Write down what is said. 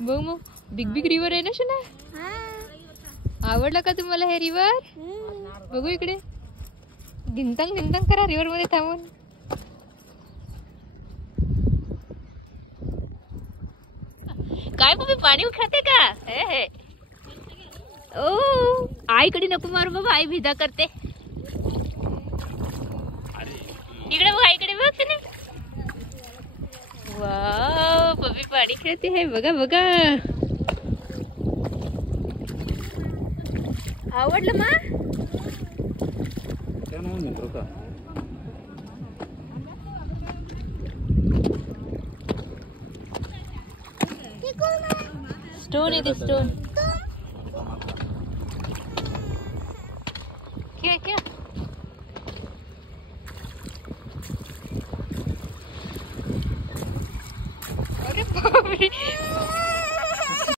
बघ मग big big river आहे ना शना. आवडला का तुम्हाला हे रिव्हर? बघू इकडे धिंतांग धिंतांग करा रिव्हर मध्ये थांबून. काय मम्मी पाणी उखाते का? हे ओ आईकडे नको मारू बाबा, आई भिदा करते. इकडे बघ आईकडे बघ ना. वाव पप्पी पाणी खेळते है, बघा बघा. आवडलं मा? स्टोन आहे ते स्टोन. खेळ खेळ. अरे बापरे